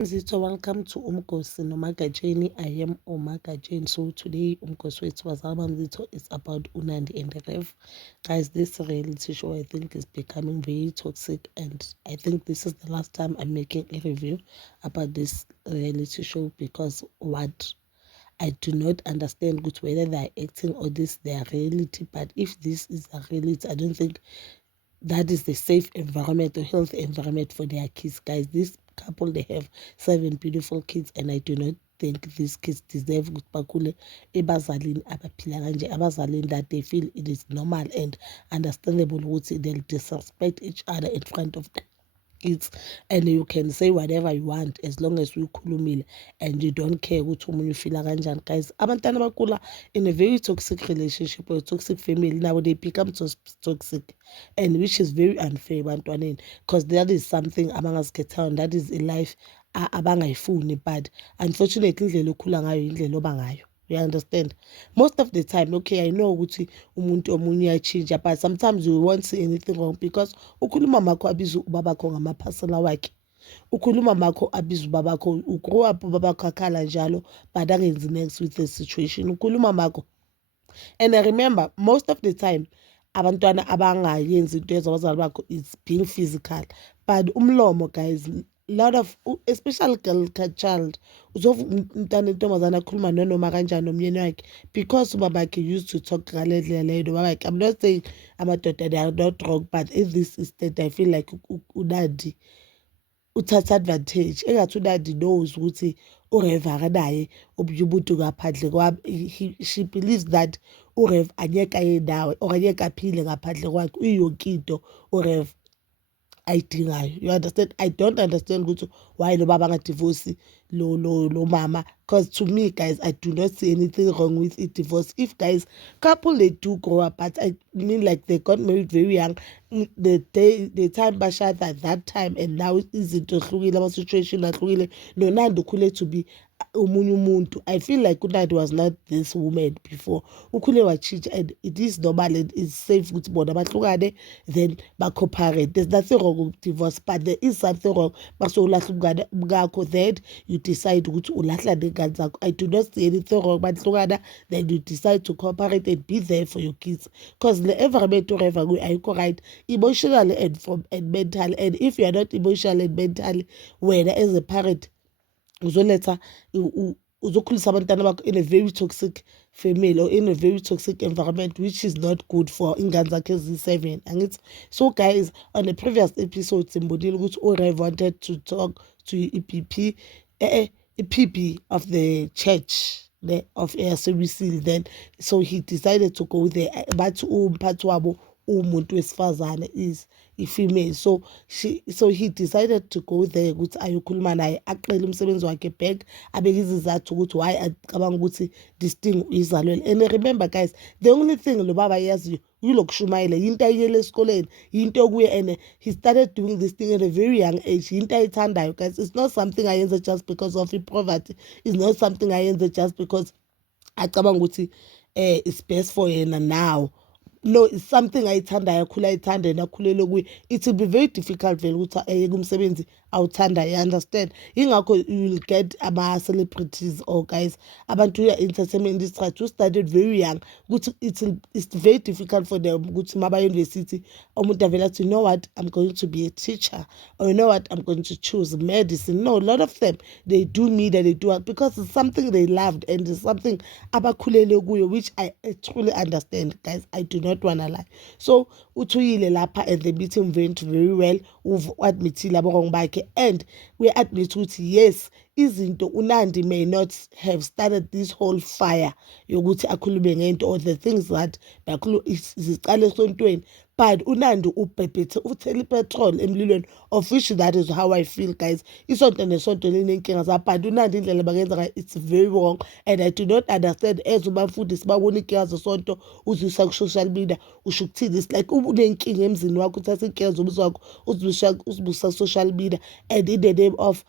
Zito, welcome to Umgosi Nomagajeni. I am Omagajeni. So today Umgosi with Wazalma Zito is about Unandi and Rev. Guys, this reality show I think is becoming very toxic, and I think this is the last time I'm making a review about this reality show because what I do not understand good whether they are acting or this their reality. But if this is a reality, I don't think that is the safe environment or healthy environment for their kids. Guys, this couple, they have 7 beautiful kids, and I do not think these kids deserve bakule ebazalini abaphila kanje, abazalini that they feel it is normal and understandable ukuthi they'll disrespect each other in front of them kids, and you can say whatever you want as long as ukhulumile and you don't care ukuthi umunye ufila kanjani. Guys, abantwana bakhula in a very toxic relationship or a toxic family. Now they become toxic, and which is very unfair bantwaneni, because that is something abangazikhethayo, that is a life abangayifuni, but unfortunately indlela okhula ngayo indlela oba ngayo. You understand? Most of the time, okay, I know ukuthi umuntu omunye uyachinja, but sometimes you won't see anything wrong because ukhuluma makho abiza ubabakho ngamaphasela wakhe. Ukhuluma makho abiza ubabakho, ugrow up ubabakho akhala njalo but angenzi next with the situation. Ukhuluma makho. And I remember most of the time abantwana abangayenzi into ezabazali bakho is being physical, but umlomo, guys, lot of especially girl child umntana intombazana akhuluma noma kanjani nomyeni wakhe because ubabakhe used to talk ngale ndlela leyo babakhe. I'm not saying amadoda they are not wrong, but in this instead I feel like udadi uthatha advantage, engathi udadi knows ukuthi uRev akanaye obunye umuntu ngaphandle she believes that uRev anyeke aye nawe or anyeke aphile ngaphandle kwakhe, uyonke into uRev ayidingayo. You understand? I don't understand ukuthi why lo baba angadivorce lo mama, because to me, guys, I do not see anything wrong with a divorce. If guys couple they do grow up, but I mean like they got married very young, the time bashada at that time, and now izinto hlukile, ama situation ahlukile, noNandi ukhule to be omunye umuntu. I feel like uNandi was not this woman before. Ukhule wachinja, and it is normal and it's safe ukuthi bona bahlukane then ba-cooperate. There's nothing wrong with divorce, but there is something wrong masolahla umngakho then you decide ukuthi ulahla nengane zakho. I do not see anything wrong bahlukana then you decide to cooperate and be there for your kids, because the environment wherever we are right emotionally and mentally, and if you are not emotionally and mentally wena as a parent uzoletha uzokhulisa abantwana bakho in a very toxic family or in a very toxic environment, which is not good for ingane zakhe ezi-7 angithi. So guys, on the previous episode simbonile ukuthi uRev wanted to talk to EPP EPP of the church of ASABC, then so he decided to go there, but umphathi wabo umuntu wesifazane is female, so he decided to go there ukuthi ayokhuluma naye aqele umsebenzi wakhe back, abeke izizathu ukuthi why acabanga ukuthi this thing izalwele. And remember guys, the only thing lo baba yaziyo yilokushumayela, yinto ayiyele esikoleni, yinto kuye, and he started doing this thing at a very young age, yinto ayithandayo guys. It's not something ayenze just because of poverty, it's not something ayenze just because acabanga ukuthi it's best for yena now. No, it's something ayithandayo, akhula ayithanda yena akhulele kuye. It will be very difficult vele ukuthi ayeke umsebenzi awuthanda. You understand? Ingakho you will get ama-celebrities or guys abantu entertainment industry who started very young ukuthi it's very difficult for them ukuthi mabaya university umuntu avela athi, you know what, I'm going to be a teacher, or you know what, I'm going to choose medicine. No, a lot of them they do media, they do it because it's something they loved and it's something abakhulele kuyo, which I truly understand guys. I do not wanna lie. So uthuyile lapha and they meet him very well, admithile abahongi bakhe, and we admit ukuthi yes, izinto uNandi may not have started this whole fire yokuthi akhulume ngento or the things that ziqale esontweni, but uNandi ubhebhethe uthela ipetrol emlilweni, of which that is how I feel guys. Isonto nesonto linenkinga zabo, but uNandi indlela bakenza it's very wrong, and I do not understand as ubafundisi babona inkinga zesonto uzisa ku-social media usho ukuthini. It's like unenkinga emzini wakho, uthatha inkinga zomzi wakho uzibusa ku-social media, and in the name of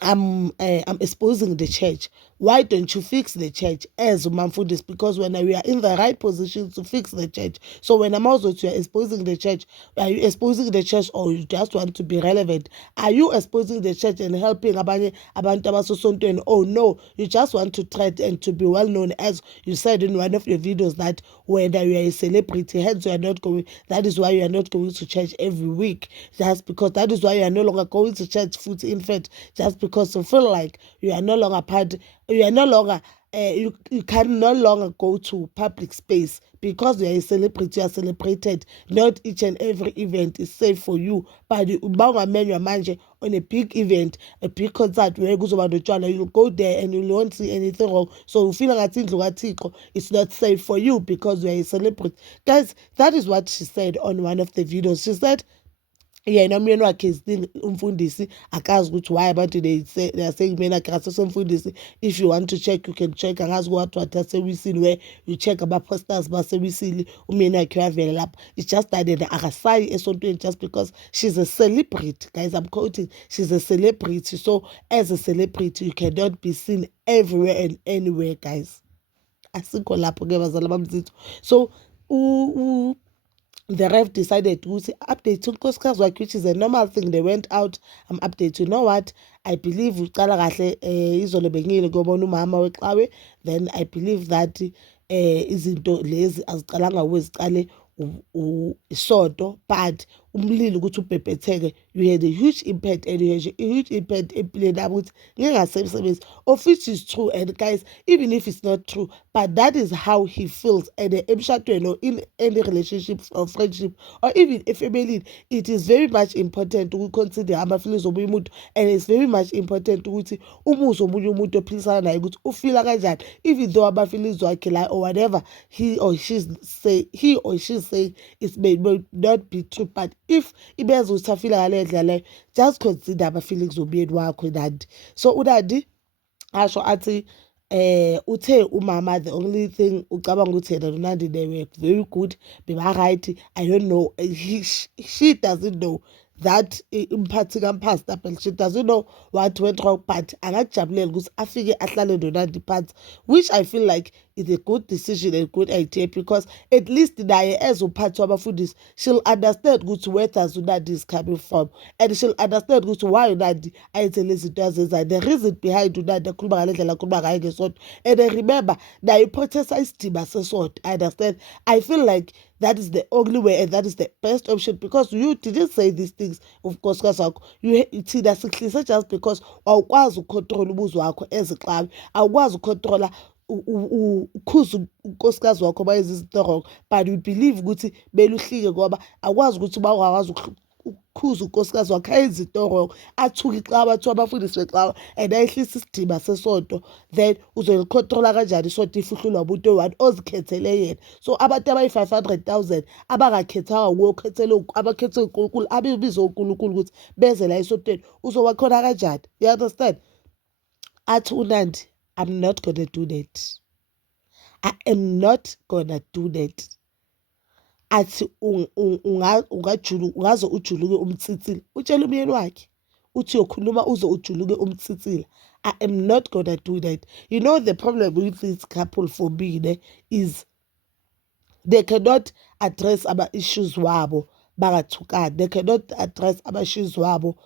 I'm exposing the church. Why don't you fix the church as Umamfundisi? Because when we are in the right position to fix the church. So when I'm also you are exposing the church, are you exposing the church or you just want to be relevant? Are you exposing the church and helping abantu abasosontweni? Oh no, you just want to thread and to be well known, as you said in one of your videos that when you are a celebrity, hence you are not going. That is why you are not going to church every week. Just because that is why you are no longer going to church. Foot in fact, just because you feel like you are no longer part, you are no longer, you can no longer go to public space because you are a celebrity, you are celebrated. Not each and every event is safe for you. But you manje on a big event, a big concert where you go there and you won't see anything wrong. So you feel like it's not safe for you because you are a celebrity. Guys, that is what she said on one of the videos. She said, yena umyeni wakhe still umfundisi akazi ukuthi why abantu they are saying mina akasesemfundisi. If you want to check you can check, angazi what asewisile where you check ama-posters basewisile umyeni wakhe uyavela lapha. It's just that akasayi esontweni just because she's a celebrity. Guys, I'm quoting, she's a celebrity. So as a celebrity you cannot be seen everywhere and anywhere, guys. Asikho lapho ke bazala bamzitho. So the ref decided to update unkosikazi wakhe, which is a normal thing. They went out update. You know what, I believe uqala kahle izolo bengile ngobona umama weqawe. Then I believe that izinto lezi aziqalanga weziqale isoto, but umlilo ukuthi ubhebhetheke, you had a huge impact and you had a huge impact empilweni yabo ukuthi ngingasebenzi, of which is true. And guys, even if it's not true, but that is how he feels. And emshadweni or in any relationship or friendship or even a family, it is very much important to consider ama-feelings omunye umuntu, and it's very much important ukuthi umuzwa omunye umuntu ophilisana naye ukuthi ufila kanjani, even though ama-feelings wakhe la or whatever he or she saying it may not be true. But if ibeza ukuthi afila ngale ndlela leyo, just consider ama-feelings omyeni wakho udade. So udade asho athi uthe umama, the only thing ucabanga ukuthi yena noNandi they were very good, beba-right. I don't know, she doesn't know that imphathi kampastor, but she doesn't know what went wrong. But angakujabulela ukuthi afike ahlale noNandi phansi, which I feel like is a good decision and good idea, because at least naye as uphathi wabafundisi she'll understand ukuthi where does uNandi is coming from, and she'll understand ukuthi why uNandi ayenze lezi zinto azenzayo, the reason behind uNandi akhuluma ngale ndlela akhuluma ngayo ngesonto. And I remember naye iphothesa isidima sesonto. I understand. I feel like that is the only way and that is the best option, because you didn't say these things of course wakho. Thina sihlise just because awukwazi ucontrol umuzwa wakho ezixabe, awukwazi ucontrola ukhuza unkosikazi wakho bayenza izinto wrong. But we believe ukuthi beluhlike ngoba akwazi ukuthi bawakwazi ukukhuza unkosikazi wakhe ayenza into wrong, athuka ixaba, athiwa abafundisi bexaba and ayehlisa isidima sesonto. Then uzolicontrola kanjani isonto if uhlulwa umuntu oyi-one ozikhethele yena? So abantu abayi-500,000 abangakhethanga ukuyokhethela abakhethe uNkulunkulu, abebize uNkulunkulu ukuthi beze la esontweni, uzobakhona kanjani? You understand? Athi uNandi, I'm not gonna do that. I am not gonna do that. Athi ungaze ujuluke umtsitsile, utshela umyeni wakhe uthi uyokhuluma uze ujuluke umtsitsile. I am not gonna do that. You know, the problem with this couple for me is they cannot address our issues wabo bangathukani. They cannot address our issues wabo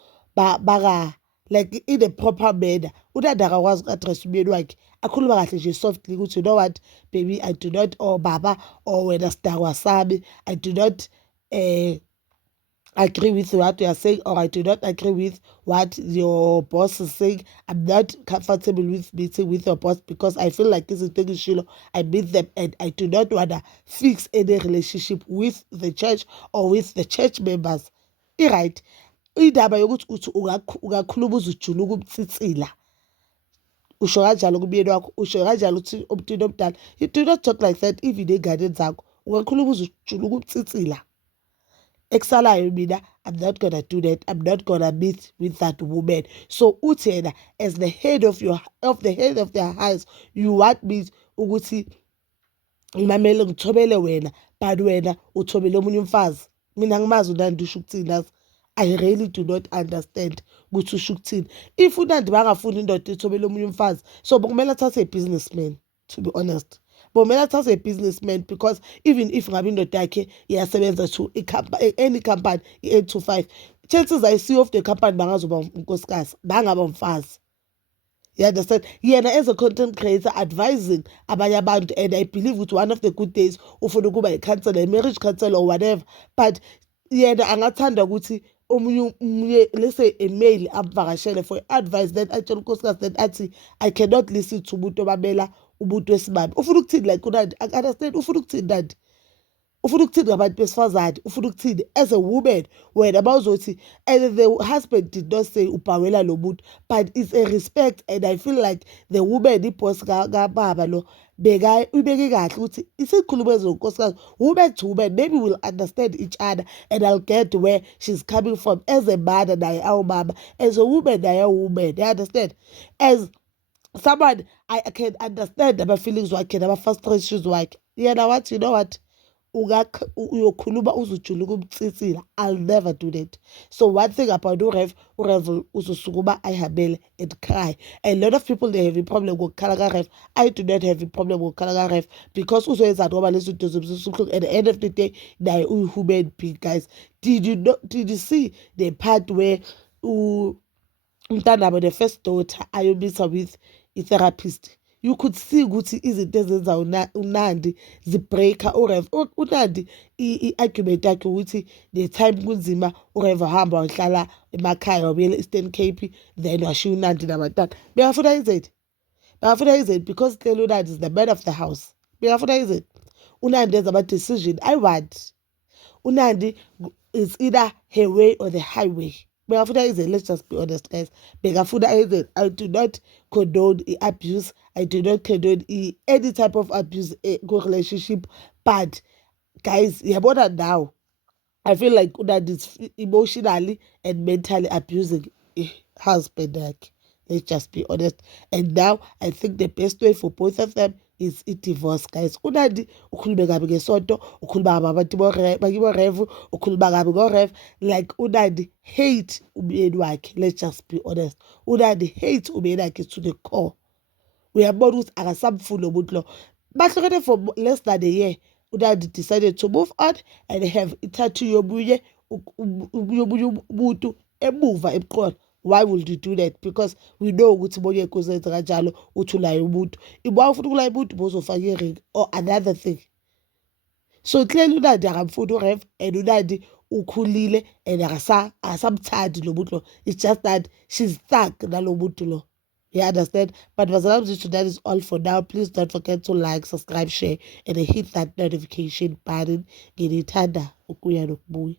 like in a proper manner. UNandi akakwazi uku-address umyeni wakhe akhuluma kahle nje softly ukuthi, you know what baby, I do not, or baba, or wena sidakwa sami, I do not agree with what you are saying, or I do not agree with what your boss is saying. I'm not comfortable with meeting with your boss because I feel like this is taking Shilo. I meet them and I do not want to fix any relationship with the church or with the church members. Right? Indaba yokuthi uthi ungakhuluma uzujuluka umtsitsila, usho kanjalo kumyeni wakho, usho kanjalo ukuthi umntwini omdala. You do not talk like that even ey'nganeni zakho. Ungakhuluma uzujuluka umtsitsila. Eksalayo mina, I'm not gonna do that. I'm not gonna meet with that woman. So uthena, as the head of their house, you want me ukuthi ngimamele ngithobele wena, but wena uthobele omunye umfazi. Mina ngimazi uNandi usho ukuthini. I really do not understand ukuthi usho ukuthini. If uNandi bangafuni indoda ethobela omunye umfazi, so bekumele athathe a-businessman, to be honest. Bekumele athathe a-businessman, because even if ngabe indoda yakhe iyasebenza to any company, i-8 to 5, chances are i-CEO of the company bangazoba unkosikazi, bangaba umfazi. You understand? Yena as a content creator advising abanye abantu, and I believe with one of the good days ufuna ukuba i-counselor, a-marriage counselor or whatever, but yena angathanda ukuthi omunye, let's say a male amvakashele for advice, then atshela unkosikazi then athi I cannot listen to umuntu obabela umuntu wesibaba. Ufuna ukuthini like uNandi? I understand ufuna ukuthini Nandi? Ufuna ukuthini ngabantu besifazane? Ufuna ukuthini as a woman wena bawuzothi, and the husband did not say ubhawela lo muntu, but it's a respect, and I feel like the woman, iboss kababa lo, ubeke kahle ukuthi isikhuluma ezonkosikazi, woman to woman, maybe we'll understand each other and I'll get where she's coming from as a mother naye awumama, as a woman naye awuwoman. You understand? As someone, I can understand ama-feelings wakhe nama-frustrations wakhe. Yena wathi, you know what, uyokhuluma uzujuluka umtsitsila. I'll never do that. So one thing about uRev uzosukuma ayihambele and cry. A lot of people, they have a problem with Kalaga. I do not have a problem with Kalaga, because uzoyenza ngoba lezi zinto zomsuku. At the end of the day, naye uyi-human being, guys. Did you see the part where umntanabo, the first daughter, ayomisa with i-therapist? You could see ukuthi izinto ezenza uNandi zibreaka uRev. uNandi i-argument yakhe ukuthi the time kunzima uRev wahamba wahlala emakhaya wabuyela Eastern Cape, then washiya uNandi nabantwana. Bekafuna yizeni? Bekafuna yizeni? Because clearly uNandi is the man of the house. Bekafuna yizeni? uNandi enza ama-decision I-want. uNandi is either her way or the highway. Bekafuna yizeni? Let's just be honest, guys. Bekafuna yizeni? I do not condone abuse. I do not condone any type of abuse relationship. But guys, yabona now, I feel like uNandi is emotionally and mentally abusing husband yakhe. Let's just be honest. And now I think the best way for both of them is i-divorce, guys. uNandi ukhuluma kabi ngesonto, ukhuluma kabi abantu bakibo-Rev, ukhuluma kabi ngo-Rev. Like uNandi hate umyeni wakhe. Let's just be honest. uNandi hate umyeni wakhe to the core. Uyabona ukuthi akasamfuni lo muntu lo. Bahlukene for less than a year. uNandi decided to move on and have i-tattoo yomunye umuntu emuva ebuqolo. Why would you do that? Because we know ukuthi bonke kuzenza kanjalo, uthi ulaye umuntu. Iba ufuna ukulaya umuntu bozofaka i-ring or another thing. So clearly uNandi akamfuni uRev, and uNandi ukhulile and akasamthandi lo muntu lo. It's just that she's stuck nalo muntu lo. You understand? But that is all for now. Please don't forget to like, subscribe, share, and hit that notification button. Ngithanda ukuya nokubuya.